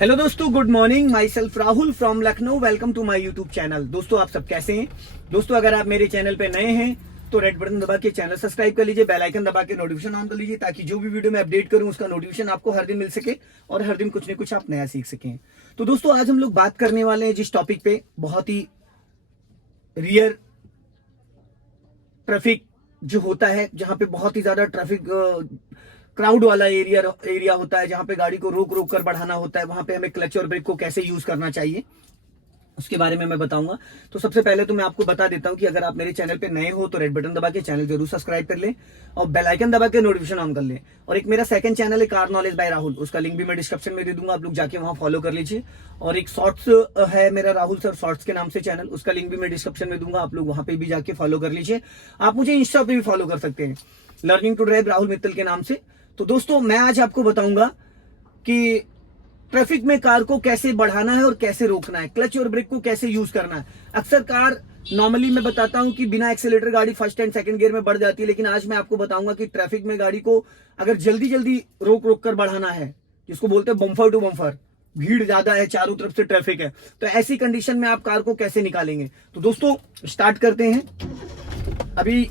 Hello दोस्तों, good morning. Myself Rahul from Lucknow. Welcome to my YouTube channel. दोस्तों, आप सब कैसे हैं? दोस्तों, अगर आप मेरे चैनल पे नए हैं तो रेड बटन दबा के चैनल सब्सक्राइब कर लीजिए, बेल आइकन दबा के नोटिफिकेशन ऑन कर लीजिए, ताकि जो भी वीडियो मैं अपडेट करूं उसका नोटिफिकेशन आपको हर दिन मिल सके और हर दिन कुछ न कुछ आप नया सीख सकें। तो दोस्तों, आज हम लोग बात करने वाले हैं जिस टॉपिक पे, बहुत ही रियर ट्रैफिक जो होता है, जहां पे बहुत ही ज्यादा ट्रैफिक क्राउड वाला एरिया होता है, जहां पे गाड़ी को रोक रोक कर बढ़ाना होता है, वहां पे हमें क्लच और ब्रेक को कैसे यूज करना चाहिए उसके बारे में मैं बताऊंगा। तो सबसे पहले तो मैं आपको बता देता हूं कि अगर आप मेरे चैनल पे नए हो तो रेड बटन दबा के चैनल जरूर सब्सक्राइब कर लें और बेल आइकन दबा के नोटिफिकेशन ऑन कर लें। और एक मेरा सेकंड चैनल है कार नॉलेज बाय राहुल, उसका लिंक भी मैं डिस्क्रिप्शन में दे दूंगा, आप लोग जाके वहां फॉलो कर लीजिए। और एक शॉर्ट्स है मेरा राहुल सर शॉर्ट्स के नाम से चैनल, उसका लिंक भी मैं डिस्क्रिप्शन में दूंगा, आप लोग वहां पे भी जाके फॉलो कर लीजिए। आप मुझे इंस्टा पे भी फॉलो कर सकते हैं, learning to drive Rahul Mittal के नाम से। तो दोस्तों, मैं आज आपको बताऊंगा कि ट्रैफिक में कार को कैसे बढ़ाना है और कैसे रोकना है, क्लच और ब्रेक को कैसे यूज करना है। अक्सर कार नॉर्मली मैं बताता हूं कि बिना एक्सेलेटर गाड़ी फर्स्ट एंड सेकंड गियर में बढ़ जाती है, लेकिन आज मैं आपको बताऊंगा कि ट्रैफिक में गाड़ी को अगर जल्दी जल्दी रोक रोक कर बढ़ाना है, जिसको बोलते हैं बम्फर टू बम्फर, भीड़ ज्यादा है, चारों तरफ से ट्रैफिक है, तो ऐसी कंडीशन में आप कार को कैसे निकालेंगे। तो दोस्तों, स्टार्ट करते हैं। अभी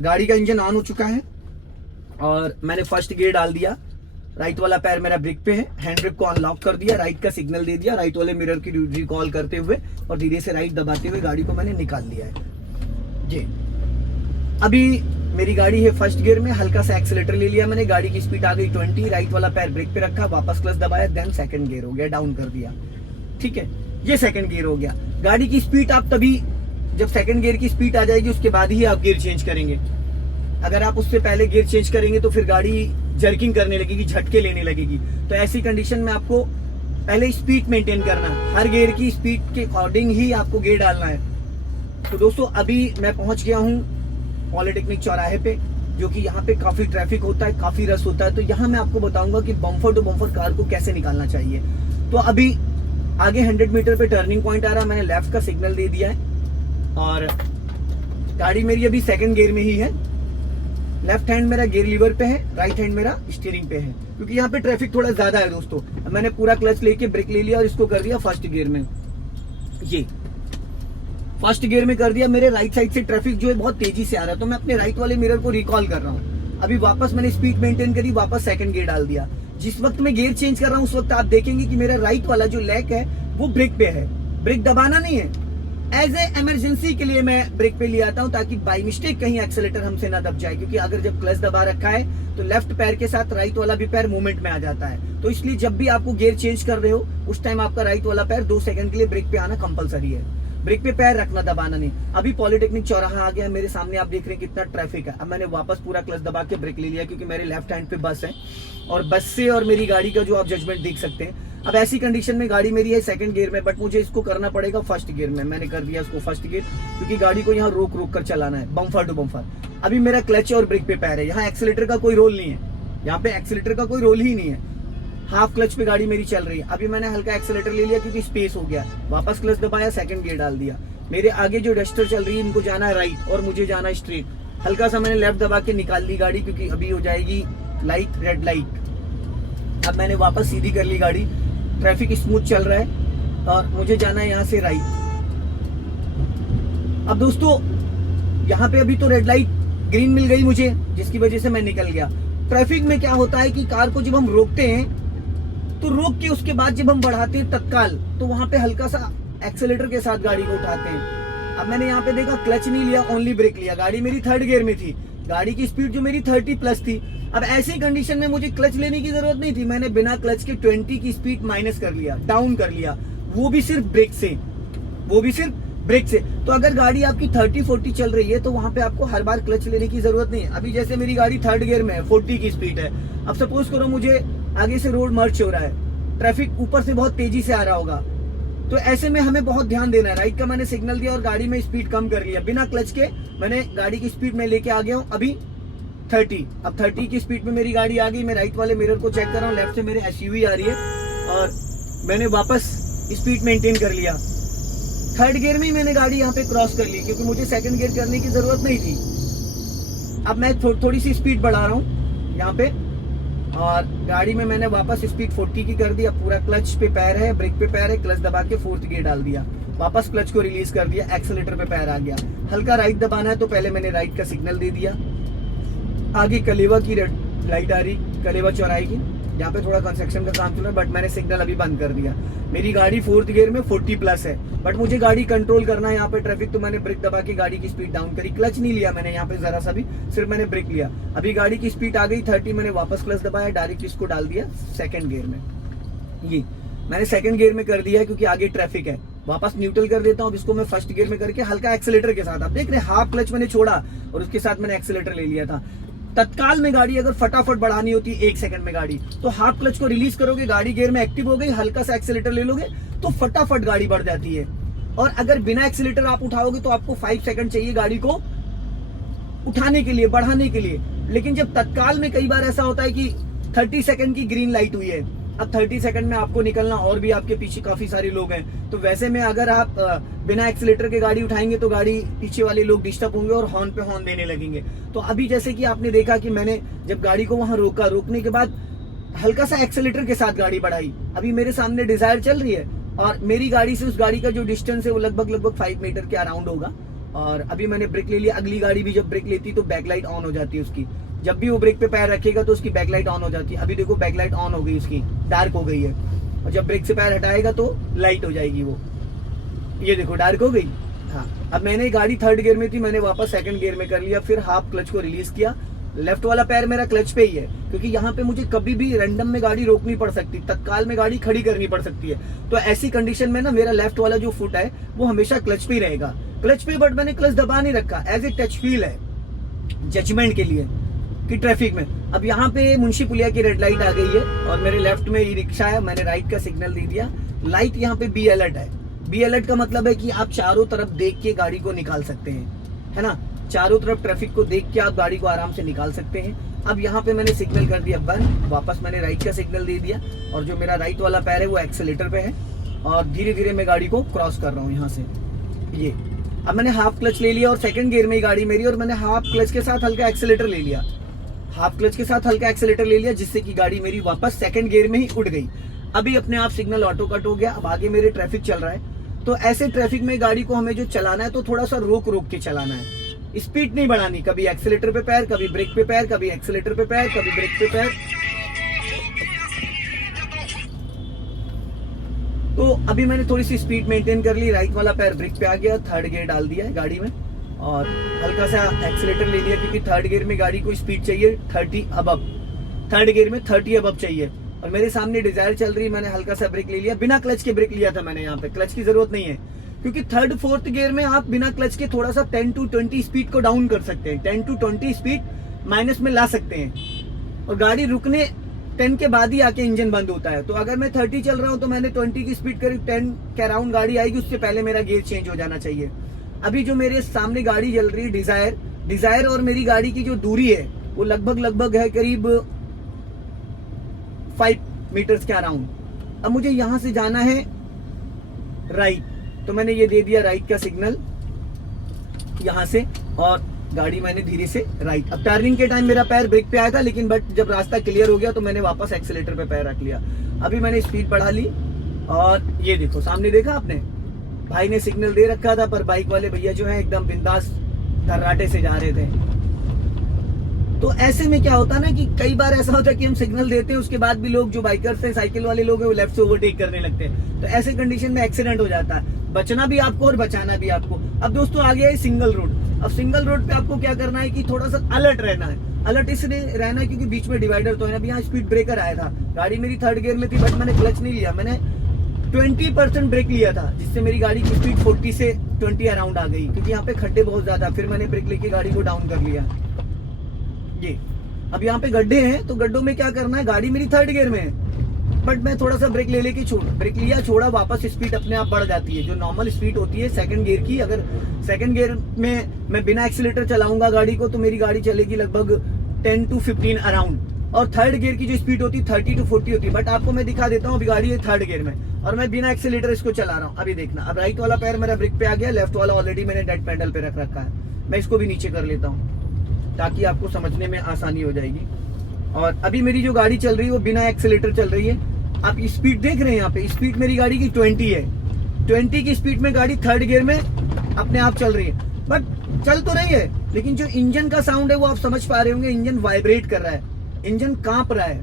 गाड़ी का इंजन ऑन हो चुका है और मैंने फर्स्ट गियर डाल दिया, राइट वाला पैर मेरा ब्रेक पे है, हैंड ब्रेक को अनलॉक कर दिया, राइट का सिग्नल दे दिया, राइट वाले मिरर की रिकॉल करते हुए और धीरे से राइट दबाते हुए गाड़ी को मैंने निकाल लिया है जी। अभी मेरी गाड़ी है फर्स्ट गियर में, हल्का सा एक्सीलेटर ले लिया मैंने, गाड़ी की स्पीड आ गई 20, राइट वाला पैर ब्रेक पे रखा, वापस क्लच दबाया, देन सेकंड गियर हो गया, डाउन कर दिया। ठीक है, ये सेकंड गियर हो गया। गाड़ी की स्पीड आप तभी जब सेकंड गियर की स्पीड आ जाएगी उसके बाद ही आप गियर चेंज करेंगे। अगर आप उससे पहले गियर चेंज करेंगे तो फिर गाड़ी जर्किंग करने लगेगी, झटके लेने लगेगी। तो ऐसी कंडीशन में आपको पहले स्पीड मेंटेन करना है, हर गियर की स्पीड के अकॉर्डिंग ही आपको गियर डालना है। तो दोस्तों, अभी मैं पहुंच गया हूं पॉलिटेक्निक चौराहे पे, जो कि यहाँ पे काफी ट्रैफिक होता है, काफी रश होता है। तो यहाँ मैं आपको बताऊंगा कि बम्फर टू बम्फर कार को कैसे निकालना चाहिए। तो अभी आगे 100 मीटर पे टर्निंग पॉइंट आ रहा है, मैंने लेफ्ट का सिग्नल दे दिया है और गाड़ी मेरी अभी सेकंड गियर में ही है। लेफ्ट हैंड मेरा गियर लीवर पे है, राइट हैंड मेरा स्टीयरिंग पे है, क्योंकि यहाँ पे ट्रैफिक थोड़ा ज्यादा है दोस्तों। मैंने पूरा क्लच लेके ब्रेक ले लिया और इसको कर दिया फर्स्ट गियर में। ये फर्स्ट गियर में कर दिया। मेरे राइट साइड से ट्रैफिक जो है बहुत तेजी से आ रहा है, तो मैं अपने राइट वाले मिरर को रिकॉल कर रहा हूँ। अभी वापस मैंने स्पीड मेंटेन करी, वापस सेकंड गियर डाल दिया। जिस वक्त मैं गियर चेंज कर रहा हूँ उस वक्त आप देखेंगे कि मेरा राइट वाला जो लेग है वो ब्रेक पे है, ब्रेक दबाना नहीं है। एज ए इमरजेंसी के लिए मैं ब्रेक पे ले आता हूं, ताकि बाई मिस्टेक कहीं एक्सेलेटर हमसे ना दब जाए, क्योंकि अगर जब क्लच दबा रखा है तो लेफ्ट पैर के साथ राइट वाला भी पैर मूवमेंट में आ जाता है। तो इसलिए जब भी आपको गियर चेंज कर रहे हो उस टाइम आपका राइट वाला पैर 2 सेकंड के लिए ब्रेक पे आना कंपलसरी है, ब्रेक पे पैर रखना, दबाना नहीं। अभी पॉलिटेक्निक चौराहा आ गया मेरे सामने, आप देख रहे हैं कितना ट्रैफिक है। अब मैंने वापस पूरा क्लच दबा के ब्रेक ले लिया, क्योंकि मेरे लेफ्ट हैंड पे बस है और बस से और मेरी गाड़ी का जो आप जजमेंट देख सकते हैं। अब ऐसी कंडीशन में गाड़ी मेरी है सेकंड गियर में, बट मुझे इसको करना पड़ेगा फर्स्ट गियर में। मैंने कर दिया इसको फर्स्ट गियर, क्योंकि गाड़ी को यहाँ रोक रोक कर चलाना है, बम्फर टू बम्फर। अभी मेरा क्लच और ब्रेक पे पैर है, यहाँ एक्सीलेटर का कोई रोल नहीं है, यहाँ पे एक्सीलेटर का कोई रोल ही नहीं है। हाफ क्लच पे गाड़ी मेरी चल रही है। अभी मैंने हल्का एक्सीलेटर ले लिया क्योंकि स्पेस हो गया, वापस क्लच दबाया, सेकंड गियर डाल दिया। मेरे आगे जो डस्टर चल रही है इनको जाना है राइट और मुझे जाना है स्ट्रेट। हल्का सा मैंने लेफ्ट दबा के निकाल ली गाड़ी, क्योंकि अभी हो जाएगी लाइट, रेड लाइट। अब मैंने वापस सीधी कर ली गाड़ी, ट्रैफिक स्मूथ चल रहा है और मुझे जाना है यहाँ से राइट। अब दोस्तों, यहाँ पे अभी तो रेड लाइट ग्रीन मिल गई मुझे, जिसकी वजह से मैं निकल गया। ट्रैफिक में क्या होता है कि कार को जब हम रोकते हैं तो रोक के उसके बाद जब हम बढ़ाते हैं तत्काल, तो वहां पे हल्का सा एक्सेलेटर के साथ गाड़ी को उठाते हैं। अब मैंने यहाँ पे देखा क्लच नहीं लिया, ओनली ब्रेक लिया। गाड़ी मेरी थर्ड गियर में थी, गाड़ी की स्पीड जो मेरी 30 प्लस थी। अब ऐसी कंडीशन में मुझे क्लच लेने की जरूरत नहीं थी, मैंने बिना क्लच के 20 की स्पीड माइनस कर लिया, डाउन कर लिया, वो भी सिर्फ ब्रेक से, वो भी सिर्फ ब्रेक से। तो अगर गाड़ी आपकी 30-40 चल रही है तो वहां पे आपको हर बार क्लच लेने की जरूरत नहीं है। अभी जैसे मेरी गाड़ी थर्ड गियर में है, 40 की स्पीड है। अब सपोज करो मुझे आगे से रोड मर्ज हो रहा है, ट्रैफिक ऊपर से बहुत तेजी से आ रहा होगा, तो ऐसे में हमें बहुत ध्यान देना है। राइट का मैंने सिग्नल दिया और गाड़ी में स्पीड कम कर लिया, बिना क्लच के मैंने गाड़ी की स्पीड में लेके आ गया हूँ अभी 30। अब 30 की स्पीड में मेरी गाड़ी आ गई। मैं राइट वाले मिरर को चेक कर रहा हूँ, लेफ्ट से मेरे एसयूवी आ रही है और मैंने वापस स्पीड मेंटेन कर लिया। थर्ड गियर में ही मैंने गाड़ी यहाँ पे क्रॉस कर ली, क्योंकि मुझे सेकंड गियर करने की जरूरत नहीं थी। अब मैं थोड़ी सी स्पीड बढ़ा रहा हूँ यहाँ पे और गाड़ी में मैंने वापस स्पीड 40 की कर दी। अब पूरा क्लच पे पैर है, ब्रेक पे पैर है, क्लच दबा के 4th गियर डाल दिया, वापस क्लच को रिलीज कर दिया, एक्सेलेटर पे पैर आ गया। हल्का राइट दबाना है तो पहले मैंने राइट का सिग्नल दे दिया। आगे कलेवा की रेड लाइट आ रही, कलेवा चौराहे की, यहाँ पे थोड़ा कंस्ट्रक्शन का काम चल रहा है, बट मैंने सिग्नल अभी बंद कर दिया। मेरी गाड़ी 4th गियर में 40 प्लस है, बट मुझे गाड़ी कंट्रोल करना है यहाँ पे ट्रैफिक, तो मैंने ब्रेक दबा के गाड़ी की स्पीड डाउन करी। क्लच नहीं लिया मैंने यहाँ पे जरा सा भी, सिर्फ मैंने ब्रेक लिया। अभी गाड़ी की स्पीड आ गई 30, मैंने वापस क्लच दबाया, डायरेक्ट इसको डाल दिया 2nd गियर में। ये मैंने 2nd गियर में कर दिया है क्योंकि आगे ट्रैफिक है। वापस न्यूट्रल कर देता हूँ। अब इसको मैं 1st गियर में करके हल्का एक्सेलेटर के साथ, आप देख रहे हाफ क्लच मैंने छोड़ा और उसके साथ मैंने एक्सेलेटर ले लिया था। तत्काल में गाड़ी अगर फटाफट बढ़ानी होती है 1 सेकंड में गाड़ी, तो हाफ क्लच को रिलीज करोगे, गाड़ी गियर में एक्टिव हो गई, हल्का सा एक्सेलेटर ले लोगे तो फटाफट गाड़ी बढ़ जाती है। और अगर बिना एक्सेलेटर आप उठाओगे तो आपको 5 सेकंड चाहिए गाड़ी को उठाने के लिए, बढ़ाने के लिए। लेकिन जब तत्काल में कई बार ऐसा होता है कि 30 सेकंड की ग्रीन लाइट हुई है, अब 30 सेकंड में आपको निकलना, और भी आपके पीछे काफी सारे लोग हैं, तो वैसे में अगर आप बिना एक्सीलेटर के गाड़ी उठाएंगे तो गाड़ी पीछे वाले लोग डिस्टर्ब होंगे और हॉर्न पे हॉर्न देने लगेंगे। तो अभी जैसे कि आपने देखा कि मैंने जब गाड़ी को वहां रोका, रोकने के बाद हल्का सा एक्सीलेटर के साथ गाड़ी बढ़ाई। अभी मेरे सामने डिजायर चल रही है और मेरी गाड़ी से उस गाड़ी का जो डिस्टेंस है वो लगभग 5 मीटर के अराउंड होगा। और अभी मैंने ब्रेक ले लिया। अगली गाड़ी भी जब ब्रेक लेती तो बैकलाइट ऑन हो जाती है उसकी, जब भी वो ब्रेक पे पैर रखेगा तो उसकी बैकलाइट ऑन हो जाती है। अभी देखो बैकलाइट ऑन हो गई, उसकी डार्क हो गई है, और जब ब्रेक से पैर हटाएगा तो लाइट हो जाएगी वो, ये देखो डार्क हो गई। हाँ, अब मैंने गाड़ी 3rd गियर में थी, मैंने वापस 2nd गियर में कर लिया, फिर हाफ क्लच को रिलीज किया। लेफ्ट वाला पैर मेरा क्लच पे ही है क्योंकि यहाँ पे मुझे कभी भी रैंडम में गाड़ी रोकनी पड़ सकती, तत्काल में गाड़ी खड़ी करनी पड़ सकती है। तो ऐसी कंडीशन में ना मेरा लेफ्ट वाला जो फुट है वो हमेशा क्लच पे ही रहेगा, क्लच पे, बट मैंने क्लच दबा नहीं रखा, एज ए टच फील है जजमेंट के लिए कि ट्रैफिक में। अब यहाँ पे मुंशी पुलिया की रेड लाइट आ गई है और मेरे लेफ्ट में ई रिक्शा है, मैंने राइट का सिग्नल दे दिया। लाइट यहाँ पे बी अलर्ट है। बी अलर्ट का मतलब है कि आप चारों तरफ देख के गाड़ी को निकाल सकते हैं, है ना, चारों तरफ ट्रैफिक को देख के आप गाड़ी को आराम से निकाल सकते हैं। अब यहाँ पे मैंने सिग्नल कर दिया बंद, वापस मैंने राइट का सिग्नल दे दिया और जो मेरा राइट वाला पैर है वो एक्सेलेटर पे है और धीरे धीरे मैं गाड़ी को क्रॉस कर रहा हूँ यहाँ से। ये अब मैंने हाफ क्लच ले लिया और 2nd गियर में ही गाड़ी मेरी, और मैंने हाफ क्लच के साथ हल्का एक्सेलेटर ले लिया, हाफ क्लच के साथ हल्का एक्सेलेटर ले लिया, जिससे कि गाड़ी मेरी वापस 2nd गियर में ही उठ गई। अभी अपने आप सिग्नल ऑटो कट हो गया। अब आगे मेरे ट्रैफिक चल रहा है, तो ऐसे ट्रैफिक में गाड़ी को हमें जो चलाना है तो थोड़ा सा रोक रोक के चलाना है, स्पीड नहीं बढ़ानी, कभी एक्सेलेटर पे पैर, कभी ब्रेक पे पैर, कभी एक्सेलेटर पे पैर, कभी ब्रेक पे पैर। तो अभी मैंने थोड़ी सी स्पीड मेंटेन कर ली, राइट वाला पैर ब्रेक पे आ गया, 3rd गियर डाल दिया है गाड़ी में और हल्का सा एक्सेलेटर ले लिया क्योंकि 3rd गियर में गाड़ी को स्पीड चाहिए 30 अबव, 3rd गियर में 30 अबव चाहिए। और मेरे सामने डिजायर चल रही है, मैंने हल्का सा ब्रेक ले लिया, बिना क्लच के ब्रेक लिया था मैंने, यहाँ पे क्लच की जरूरत नहीं है क्योंकि 3rd 4th गियर में आप बिना क्लच के थोड़ा सा 10 to 20 स्पीड को डाउन कर सकते हैं, 10 to 20 स्पीड माइनस में ला सकते हैं। और गाड़ी रुकने 10 के बाद ही आके इंजन बंद होता है। तो अगर मैं 30 चल रहा हूं तो मैंने 20 की स्पीड करीब 10 के अराउंड गाड़ी आएगी, उससे पहले मेरा गियर चेंज हो जाना चाहिए। अभी जो मेरे सामने गाड़ी चल रही है डिजायर और मेरी गाड़ी की जो दूरी है वो लगभग है करीब 5 मीटर्स के अराउंड। अब मुझे यहां से जाना है राइट, तो मैंने ये दे दिया राइट का सिग्नल यहां से और गाड़ी मैंने धीरे से राइट। अब टर्निंग के टाइम मेरा पैर ब्रेक पे आया था, लेकिन बट जब रास्ता क्लियर हो गया तो मैंने वापस एक्सीलेटर पे पैर रख लिया। अभी मैंने स्पीड बढ़ा ली और ये देखो सामने देखा आपने, भाई ने सिग्नल दे रखा था पर बाइक वाले भैया जो है एकदम बिंदास कर्राटे से जा रहे थे। तो ऐसे में क्या होता है ना कि कई बार ऐसा होता है कि हम सिग्नल देते हैं, उसके बाद भी लोग जो बाइकर्स हैं, साइकिल वाले लोग हैं, वो लेफ्ट से ओवरटेक करने लगते हैं। तो ऐसे कंडीशन में एक्सीडेंट हो जाता है। बचना भी आपको और बचाना भी आपको। अब दोस्तों आ गया है सिंगल रोड। अब सिंगल रोड पे आपको क्या करना है कि थोड़ा सा अलर्ट रहना है। अलर्ट इसलिए रहना है क्योंकि बीच में डिवाइडर तो है। अभी यहाँ स्पीड ब्रेकर आया था, गाड़ी मेरी 3rd गियर में थी बट मैंने क्लच नहीं लिया, मैंने 20% ब्रेक लिया था, जिससे मेरी गाड़ी की स्पीड 40 से 20 अराउंड आ गई क्योंकि यहाँ पे खड्डे बहुत ज्यादा। फिर मैंने ब्रेक लेके गाड़ी को डाउन कर लिया। ये अब यहाँ पे गड्ढे हैं तो गड्ढों में क्या करना है, गाड़ी मेरी 3rd गियर में है बट मैं थोड़ा सा ब्रेक ले लेके ब्रेक लिया छोड़ा, वापस स्पीड अपने आप बढ़ जाती है। जो नॉर्मल स्पीड होती है 2nd गियर की, अगर 2nd गियर में मैं बिना एक्सीलेटर चलाऊंगा गाड़ी को तो मेरी गाड़ी चलेगी लगभग 10 to 15 अराउंड। और 3rd गियर की जो स्पीड होती है 30 to 40 होती है। बट आपको मैं दिखा देता हूँ, अभी गाड़ी है 3rd गियर में और मैं बिना एक्सीलेटर इसको चला रहा हूँ। अभी देखना, अब राइट वाला पैर मेरा ब्रेक पे आ गया, लेफ्ट वाला ऑलरेडी मैंने डेड पेडल पे रख रखा है। मैं इसको भी नीचे कर लेता हूँ ताकि आपको समझने में आसानी हो जाएगी। और अभी मेरी जो गाड़ी चल रही है वो बिना एक्सीलेटर चल रही है। आप स्पीड देख रहे हैं, यहाँ पे स्पीड मेरी गाड़ी की 20 है। 20 की स्पीड में गाड़ी थर्ड गियर में अपने आप चल रही है, बट चल तो रही है, लेकिन जो इंजन का साउंड है वो आप समझ पा रहे होंगे, इंजन वाइब्रेट कर रहा है, इंजन कांप रहा है,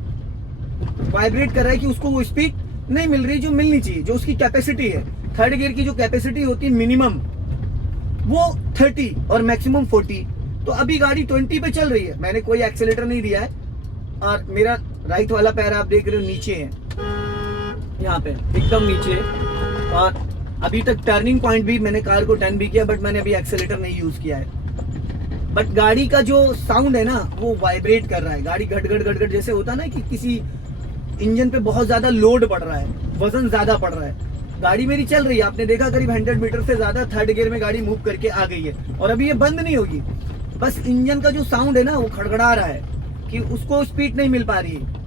वाइब्रेट कर रहा है कि उसको वो स्पीड नहीं मिल रही जो मिलनी चाहिए, जो उसकी कैपेसिटी है। थर्ड गियर की जो कैपेसिटी होती है मिनिमम वो 30 और मैक्सिमम 40। तो अभी गाड़ी 20 पे चल रही है, मैंने कोई एक्सीलेटर नहीं दिया है, और मेरा राइट वाला पैर आप देख रहे हो नीचे है, यहाँ पे एकदम नीचे। और अभी तक टर्निंग पॉइंट भी मैंने कार को टर्न भी किया, बट मैंने अभी एक्सीलेटर नहीं यूज किया है। बट गाड़ी का जो साउंड है ना वो वाइब्रेट कर रहा है, गाड़ी घट घट घट घट जैसे होता है ना कि किसी इंजन पे बहुत ज्यादा लोड पड़ रहा है, वजन ज्यादा पड़ रहा है। गाड़ी मेरी चल रही है, आपने देखा करीब 100 मीटर से ज्यादा थर्ड गियर में गाड़ी मूव करके आ गई है, और अभी ये बंद नहीं होगी। बस इंजन का जो साउंड है ना वो खड़खड़ा रहा है कि उसको स्पीड नहीं मिल पा रही है,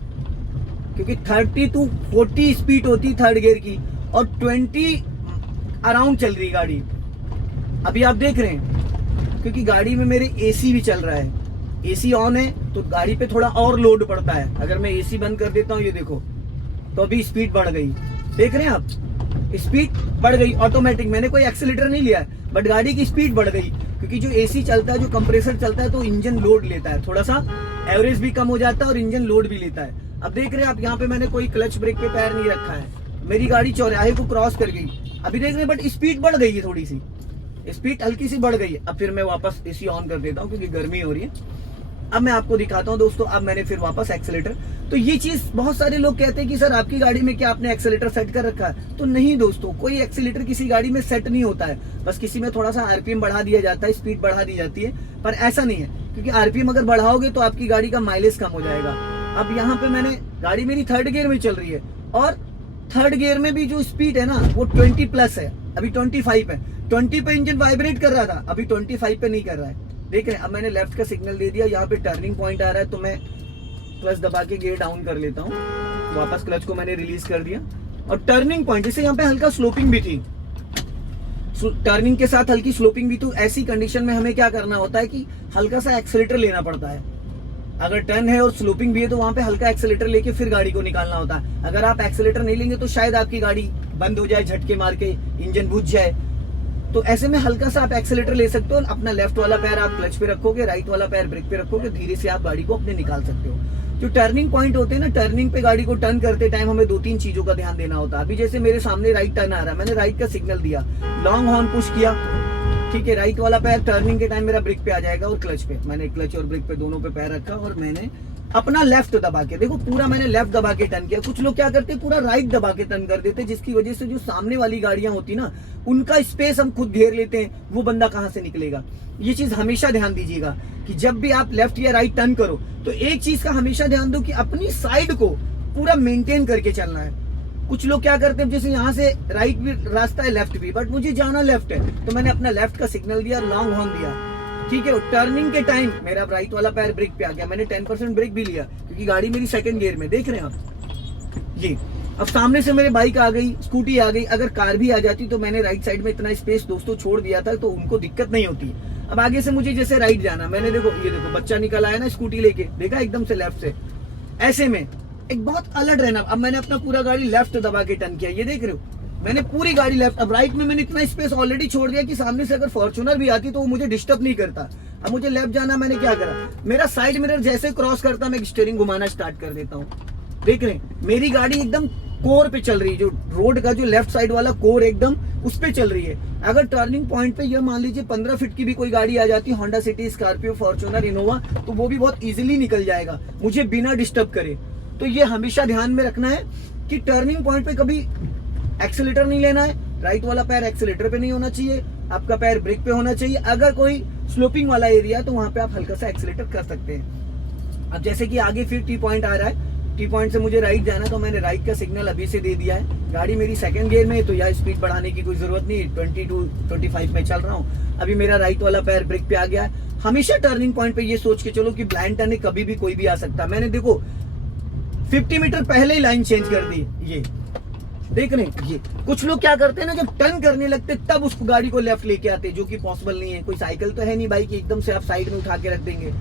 क्योंकि 30 to 40 स्पीड होती थर्ड गियर की, और 20 अराउंड चल रही गाड़ी। अभी आप देख रहे हैं, क्योंकि गाड़ी में मेरे एसी भी चल रहा है, एसी ऑन है तो गाड़ी पे थोड़ा और लोड पड़ता है। अगर मैं एसी बंद कर देता हूँ, ये देखो, तो अभी स्पीड बढ़ गई, देख रहे हैं आप, स्पीड बढ़ गई ऑटोमेटिक। मैंने कोई एक्सीलेटर नहीं लिया है, बट गाड़ी की स्पीड बढ़ गई, क्योंकि जो एसी चलता है, जो कंप्रेसर चलता है, तो इंजन लोड लेता है, थोड़ा सा एवरेज भी कम हो जाता है और इंजन लोड भी लेता है। अब देख रहे हैं आप, यहाँ पे मैंने कोई क्लच ब्रेक पे पैर नहीं रखा है, मेरी गाड़ी चौराहे को क्रॉस कर गई, अभी देख रहे हैं, बट स्पीड बढ़ गई है, थोड़ी सी स्पीड हल्की सी बढ़ गई है। अब फिर मैं वापस एसी ऑन कर देता हूँ, क्योंकि गर्मी हो रही है। अब मैं आपको दिखाता हूँ दोस्तों, अब मैंने फिर वापस एक्सीलेटर। तो ये चीज बहुत सारे लोग कहते हैं कि सर आपकी गाड़ी में क्या आपने एक्सीलेटर सेट कर रखा है? तो नहीं दोस्तों, कोई एक्सीलेटर किसी गाड़ी में सेट नहीं होता है, बस किसी में थोड़ा सा आरपीएम बढ़ा दिया जाता है, स्पीड बढ़ा दी जाती है, पर ऐसा नहीं है, क्योंकि आरपीएम अगर बढ़ाओगे तो आपकी गाड़ी का माइलेज कम हो जाएगा। अब यहाँ पे मैंने गाड़ी मेरी थर्ड गियर में चल रही है, और थर्ड गियर में भी जो स्पीड है ना वो 20 प्लस है, अभी 25 है। 20 पे इंजन वाइब्रेट कर रहा था, अभी 25 पे नहीं कर रहा है, देख रहे हैं। अब मैंने लेफ्ट का सिग्नल दे दिया, यहाँ पे टर्निंग पॉइंट आ रहा है, तो मैं क्लच दबा के गियर डाउन कर लेता हूँ, वापस क्लच को मैंने रिलीज कर दिया। और टर्निंग पॉइंट, जैसे यहाँ पे हल्का स्लोपिंग भी थी, टर्निंग के साथ हल्की स्लोपिंग भी, तो ऐसी कंडीशन में हमें क्या करना होता है कि हल्का सा एक्सीलेटर लेना पड़ता है। अगर टर्न है और स्लोपिंग भी है तो वहां पे हल्का एक्सीलेटर लेके फिर गाड़ी को निकालना होता है। अगर आप एक्सीलेटर नहीं लेंगे तो शायद आपकी गाड़ी बंद हो जाए, झटके मार के इंजन बुझ जाए। तो ऐसे में हल्का सा आप एक्सीलेटर ले सकते हो, अपना लेफ्ट वाला पैर आप क्लच पे रखोगे, राइट वाला पैर ब्रेक पे रखोगे, धीरे से आप गाड़ी को अपने निकाल सकते हो। जो टर्निंग पॉइंट होते हैं ना, टर्निंग पे गाड़ी को टर्न करते टाइम हमें 2-3 चीजों का ध्यान देना होता है। अभी जैसे मेरे सामने राइट टर्न आ रहा है, मैंने राइट का सिग्नल दिया, लॉन्ग हॉर्न पुश किया, ठीक है, राइट वाला पैर टर्निंग के टाइम मेरा ब्रेक पे आ जाएगा, और क्लच पे मैंने क्लच और ब्रेक पे दोनों पे पैर रखा, और मैंने अपना लेफ्ट दबा के, देखो पूरा मैंने लेफ्ट दबा के टर्न किया। कुछ लोग क्या करते हैं, पूरा राइट दबा के टर्न कर देते, जिसकी वजह से जो सामने वाली गाड़ियां होती ना, उनका स्पेस हम खुद घेर लेते हैं, वो बंदा कहां से निकलेगा। ये चीज हमेशा ध्यान दीजिएगा कि जब भी आप लेफ्ट या राइट टर्न करो तो एक चीज का हमेशा ध्यान दो कि अपनी साइड को पूरा मेंटेन करके चलना है। कुछ लोग क्या करते हैं, जैसे यहाँ से राइट भी रास्ता है, लेफ्ट भी, बट मुझे जाना लेफ्ट है, तो मैंने अपना लेफ्ट का सिग्नल दिया, लॉन्ग हॉर्न दिया, ठीक है। टर्निंग के टाइम मेरा राइट वाला पैर ब्रेक पे आ गया, मैंने 10% ब्रेक भी लिया, क्योंकि गाड़ी मेरी सेकंड गियर में, देख रहे हैं आप ये। अब सामने से मेरे बाइक आ गई, स्कूटी आ गई, अगर कार भी आ जाती तो मैंने राइट साइड में इतना स्पेस दोस्तों छोड़ दिया था, तो उनको दिक्कत नहीं होती। अब आगे से मुझे जैसे राइट जाना, मैंने देखो, ये देखो बच्चा निकल आया ना स्कूटी लेके, देखा एकदम से लेफ्ट से, ऐसे में एक बहुत अलर्ट रहना। अब मैंने अपना पूरा गाड़ी लेफ्ट दबा के टर्न किया, ये देख रहे हो, मैंने पूरी गाड़ी लेफ्ट। अब राइट में मैंने इतना स्पेस ऑलरेडी छोड़ दिया कि सामने से अगर फॉर्च्यूनर भी आती तो वो मुझे डिस्टर्ब नहीं करता। अब मुझे लेफ्ट जाना, मैंने क्या करा, मेरा साइड मिरर जैसे क्रॉस करता, मैं स्टीयरिंग घुमाना स्टार्ट कर देता हूँ। देख रहे हैं, मेरी गाड़ी एकदम कोर पे चल रही है, जो रोड का जो लेफ्ट साइड वाला कोर एकदम उस पे चल रही है। अगर टर्निंग पॉइंट पे ये मान लीजिए 15 फीट की भी कोई गाड़ी आ जाती, Honda city, Scorpio, Fortuner, Innova, तो वो भी बहुत इजीली निकल जाएगा, मुझे बिना डिस्टर्ब करे। तो ये हमेशा ध्यान में रखना है कि टर्निंग पॉइंट पे कभी एक्सीलेटर नहीं लेना है, राइट वाला पैर एक्सीलेटर पे नहीं होना चाहिए, आपका पैर ब्रेक पे होना चाहिए। अगर कोई स्लोपिंग वाला एरिया तो वहां पे आप हल्का सा एक्सीलेटर कर सकते हैं। अब जैसे कि आगे फिर टी पॉइंट आ रहा है, टी पॉइंट से मुझे राइट जाना, तो मैंने राइट का सिग्नल अभी से दे दिया है। गाड़ी मेरी सेकंड गियर में है, तो यार स्पीड बढ़ाने की कोई जरूरत नहीं, 20 to 25 में चल रहा हूँ। अभी मेरा राइट वाला पैर ब्रेक पे आ गया है। हमेशा टर्निंग पॉइंट पे ये सोच के चलो कि ब्लाइंड टर्न है, कभी भी कोई भी आ सकता है। मैंने देखो 50 मीटर पहले ही लाइन चेंज कर दी, ये देख रहे हैं। ये कुछ लोग क्या करते हैं ना, जब टर्न करने लगते तब उस गाड़ी को लेफ्ट लेके आते, जो कि पॉसिबल नहीं है। कोई साइकिल तो है नहीं भाई कि एकदम से आप साइड में उठा के रख देंगे।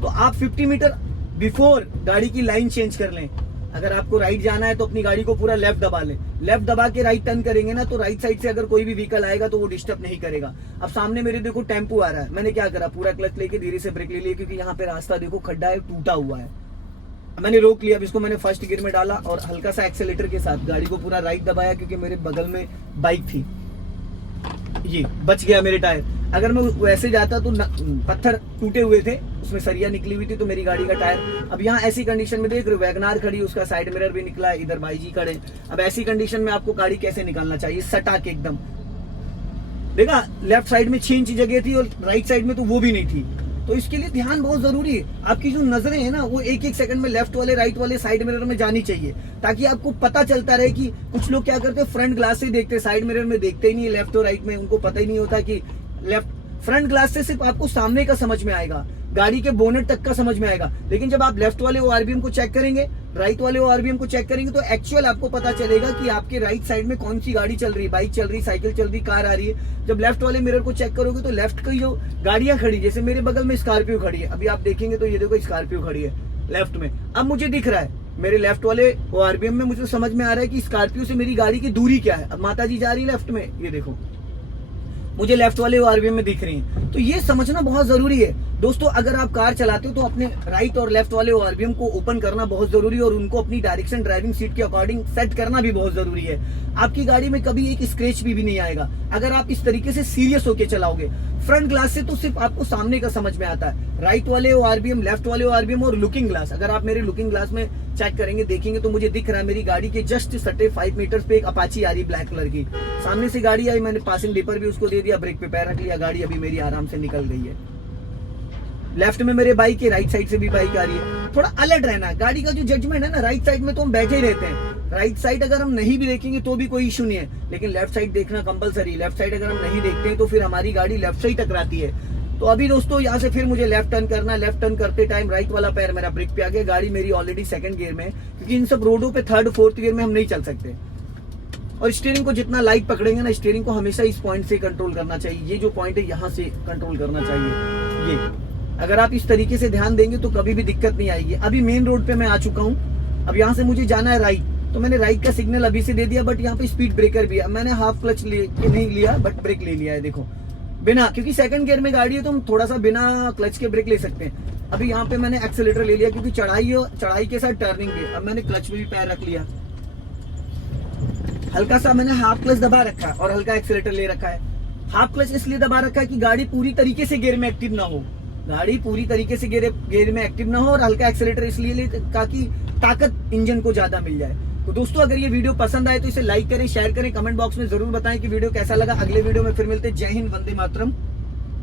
तो आप 50 मीटर बिफोर गाड़ी की लाइन चेंज कर लें। अगर आपको राइट जाना है तो अपनी गाड़ी को पूरा लेफ्ट दबा लें, लेफ्ट दबा के राइट टर्न करेंगे ना तो राइट साइड से अगर कोई भी व्हीकल आएगा तो वो डिस्टर्ब नहीं करेगा। अब सामने मेरे देखो टेम्पो आ रहा है, मैंने क्या करा, पूरा क्लच लेके धीरे से ब्रेक ले लिया, क्योंकि यहाँ पे रास्ता देखो खड्डा है, टूटा हुआ है। मैंने रोक लिया, अब इसको मैंने फर्स्ट गियर में डाला और हल्का सा एक्सेलेटर के साथ गाड़ी को पूरा राइट दबाया, क्योंकि मेरे बगल में बाइक थी, ये बच गया मेरे टायर। अगर मैं वैसे जाता तो पत्थर टूटे हुए थे, उसमें सरिया निकली हुई थी, तो मेरी गाड़ी का टायर। अब यहाँ ऐसी कंडीशन में देख रहे हो वैगनार खड़ी, उसका साइड मिरर भी निकला है, इधर भाई जी खड़े। अब ऐसी कंडीशन में आपको गाड़ी कैसे निकालना चाहिए, सटा के एकदम। देखा लेफ्ट साइड में 6 इंच जगह थी और राइट साइड में तो वो भी नहीं थी, तो इसके लिए ध्यान बहुत जरूरी है। आपकी जो नजरें हैं ना वो एक एक सेकंड में लेफ्ट वाले राइट वाले साइड मिरर में जानी चाहिए, ताकि आपको पता चलता रहे कि कुछ लोग क्या करते हैं फ्रंट ग्लास से देखते हैं, साइड मिरर में देखते ही नहीं लेफ्ट और राइट में, उनको पता ही नहीं होता कि लेफ्ट फ्रंट ग्लास से सिर्फ आपको सामने का समझ में आएगा, गाड़ी के बोनेट तक का समझ में आएगा। लेकिन जब आप लेफ्ट वाले ओआरबीएम को चेक करेंगे, राइट वाले ओआरबीएम को चेक करेंगे, तो एक्चुअल आपको पता चलेगा कि आपके राइट साइड में कौन सी गाड़ी चल रही है, बाइक चल रही, साइकिल चल रही, कार आ रही है। जब लेफ्ट वाले मिरर को चेक करोगे तो लेफ्ट की जो गाड़ियां खड़ी, जैसे मेरे बगल में स्कॉर्पियो खड़ी है, अभी आप देखेंगे तो ये देखो स्कॉर्पियो खड़ी है लेफ्ट में। अब मुझे दिख रहा है मेरे लेफ्ट वाले ओआरबीएम में, मुझे समझ में आ रहा है कि स्कॉर्पियो से मेरी गाड़ी की दूरी क्या है। अब माता जी जा रही है लेफ्ट में, ये देखो मुझे लेफ्ट वाले ओआरबीएम में दिख रही हैं। तो ये समझना बहुत जरूरी है दोस्तों। अगर आप कार चलाते हो तो अपने राइट और लेफ्ट वाले ओआरबीएम को ओपन करना बहुत जरूरी है, और उनको अपनी डायरेक्शन ड्राइविंग सीट के अकॉर्डिंग सेट करना भी बहुत जरूरी है। आपकी गाड़ी में कभी एक स्क्रैच भी नहीं आएगा अगर आप इस तरीके से सीरियस होकर चलाओगे। फ्रंट ग्लास से तो सिर्फ आपको सामने का समझ में आता है, राइट वाले ओआरबीएम, लेफ्ट वाले ओआरबीएम और लुकिंग ग्लास। अगर आप मेरे लुकिंग ग्लास में चेक करेंगे, देखेंगे तो मुझे दिख रहा है मेरी गाड़ी के जस्ट सटे 5 मीटर पे एक अपाची आ रही ब्लैक कलर की, सामने से गाड़ी आई, मैंने पासिंग डिपर भी उसको दे दिया, ब्रेक पे पैर रख लिया, गाड़ी अभी मेरी आराम से निकल गई है। लेफ्ट में मेरे बाइक है, राइट साइड से भी बाइक आ रही है। थोड़ा अलर्ट रहना है, गाड़ी का जो जजमेंट है ना, राइट साइड में तो हम बैठे ही रहते हैं, राइट साइड अगर हम नहीं भी देखेंगे तो भी कोई इशू नहीं है, लेकिन लेफ्ट साइड देखना कंपलसरी। लेफ्ट साइड अगर हम नहीं देखते हैं तो फिर हमारी गाड़ी लेफ्ट से ही टकराती है। तो अभी दोस्तों यहाँ से फिर मुझे लेफ्ट टर्न करना है, लेफ्ट टर्न करते टाइम राइट वाला पैर मेरा ब्रेक पे आ गया, गाड़ी मेरी ऑलरेडी सेकंड गियर में है, क्योंकि इन सब रोडों पे थर्ड फोर्थ गियर में हम नहीं चल सकते। और स्टीयरिंग को जितना लाइट पकड़ेंगे ना, स्टीयरिंग को हमेशा इस पॉइंट से कंट्रोल करना चाहिए, ये जो पॉइंट है यहाँ से कंट्रोल करना चाहिए। ये अगर आप इस तरीके से ध्यान देंगे तो कभी भी दिक्कत नहीं आएगी। अभी मेन रोड पे मैं आ चुका हूँ, अब यहाँ से मुझे जाना है राइट, तो मैंने राइट का सिग्नल अभी से दे दिया, बट यहाँ पे स्पीड ब्रेकर भी है। मैंने हाफ क्लच नहीं लिया, बट ब्रेक ले लिया है, देखो बिना, क्योंकि सेकंड गियर में गाड़ी है तो हम थोड़ा सा बिना क्लच के ब्रेक ले सकते हैं। अभी यहाँ पे मैंने एक्सेलेटर ले लिया, क्योंकि चढ़ाई के साथ टर्निंग है। अब मैंने क्लच में भी पैर रख लिया, हल्का सा मैंने हाफ क्लच दबा रखा है और हल्का एक्सेलेटर ले रखा है। हाफ क्लच इसलिए दबा रखा है कि गाड़ी पूरी तरीके से गियर में एक्टिव ना हो, गाड़ी पूरी तरीके से गियर में एक्टिव ना हो, और हल्का एक्सेलेटर इसलिए ताकि ताकत इंजन को ज्यादा मिल जाए। तो दोस्तों अगर ये वीडियो पसंद आए तो इसे लाइक करें, शेयर करें, कमेंट बॉक्स में जरूर बताएं कि वीडियो कैसा लगा। अगले वीडियो में फिर मिलते हैं। जय हिंद, वंदे मातरम।